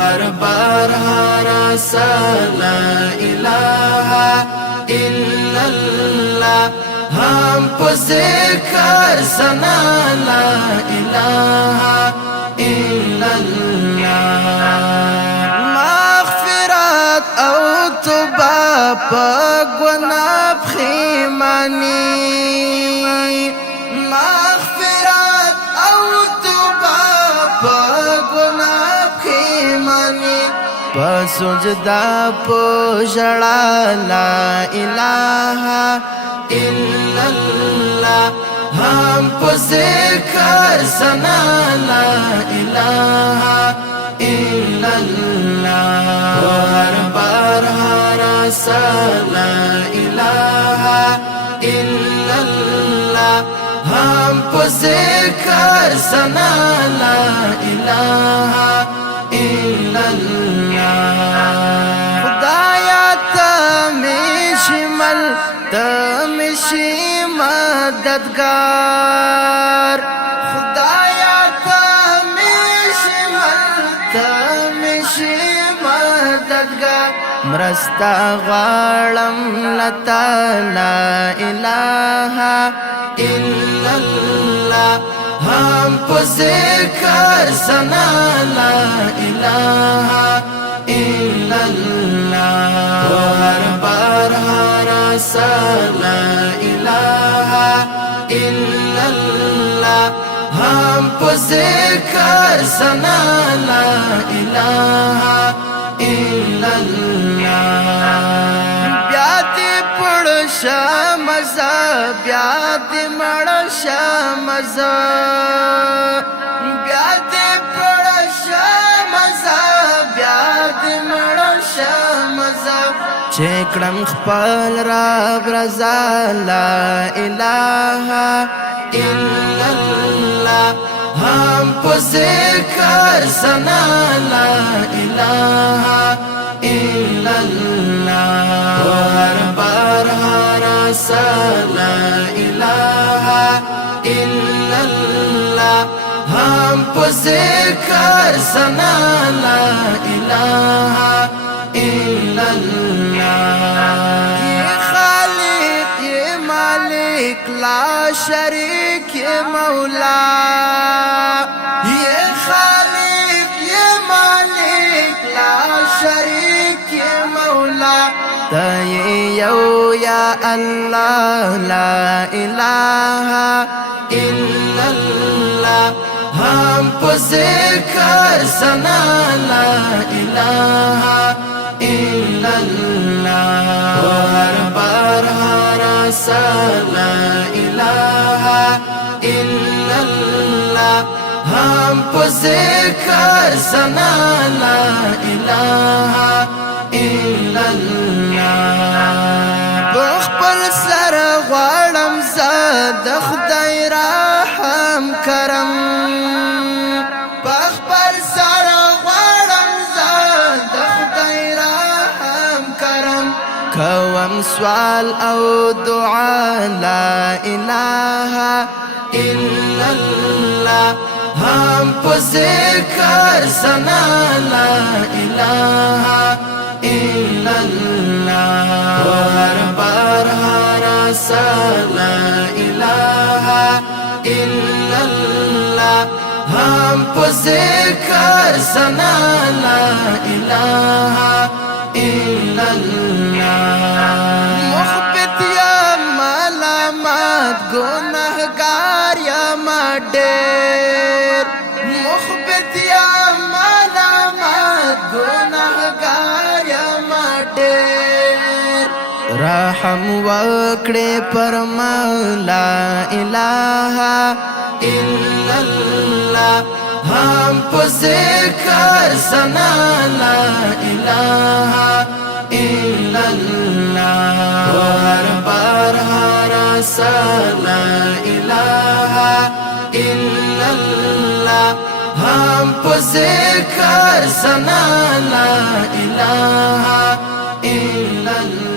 हर बार हरा सा ला इलाहा इल्लल्लाह हम पुज़िक्र सना ला इलाहा इल्लल्लाह मग़फ़िरत औ तौबा पाक गुनाह ख़ीमानी मग़फ़िरत औ तौबा पाक गुनाह ख़ीमानी पसुजदा पोजड़ा ला इलाहा इल्लल्लाह हम पुज़िक्र सना ला इलाहा इल्लल्लाह हर बार हरा सा ला इलाहा इल्लल्लाह हम पुज़िक्र सना ला इलाहा इल्लल्लाह खुदाया तमिशमल तमिशी मददगार खुदाया तमिशमल तमिशी मददगार मरस्ता गाड़म लता ला इलाहा इल्लल्लाह हम पुज़िक्र सना ला इलाहा इल्लल्लाह हर बार हरा सा ला इलाहा इल्लल्लाह हम पुज़िक्र सना ला इलाहा इल्लल्लाह ब्याति पड़शा मज़ा ब्याति मड़शा मज़ा ब्याति पड़शा मज़ा ब्याति मड़शा मज़ा चेकड़म खपल रब रज़ा ला इलाहा इल्लल्लाह हम पुज़िक्र सना ला इलाहा इल्लल्लाह हर बार हरा सा ला इलाहा इल्लल्लाह हम पुज़िक्र सना ला इलाहा इल्लल्लाह ये खालिक ये मालिक ला शरीक ये मौला ये खालिक ये मालिक ला शरीक ये मौला तये यो या अल्लाह ला इलाहा इल्लल्लाह हम पुज़िक्र सना ला इलाहा इल्लल्लाह हर बार हरा सा ला इलाहा इल्लल्लाह हम पुज़िक्र सना ला इलाहा इल्लल्लाह बख़्पल सर غواړم زاد خدای رحم کرم بخبر سر غواړم زاد خدای رحم کرم کوم سوال او دعا لا اله الا الله हम पुज़िक्र सना ला इलाहा इल्लल्लाह हर बार हरा सा ला इलाहा इल्लल्लाह हम पुज़िक्र सना ला इलाहा इल्लल्लाह मुख़बित या मलामत गुनहगार या मडेर मुख़बित या मलामत गुनहगार या मडेर रहम वकड़े पर मौला इलाहा इल्लल्लाह हम पुज़िक्र सना ला इलाहा इल्लल्लाह हर बार हरा सा ला इलाहा इल्लल्लाह हम पुज़िक्र सना ला इलाहा इल्लल्लाह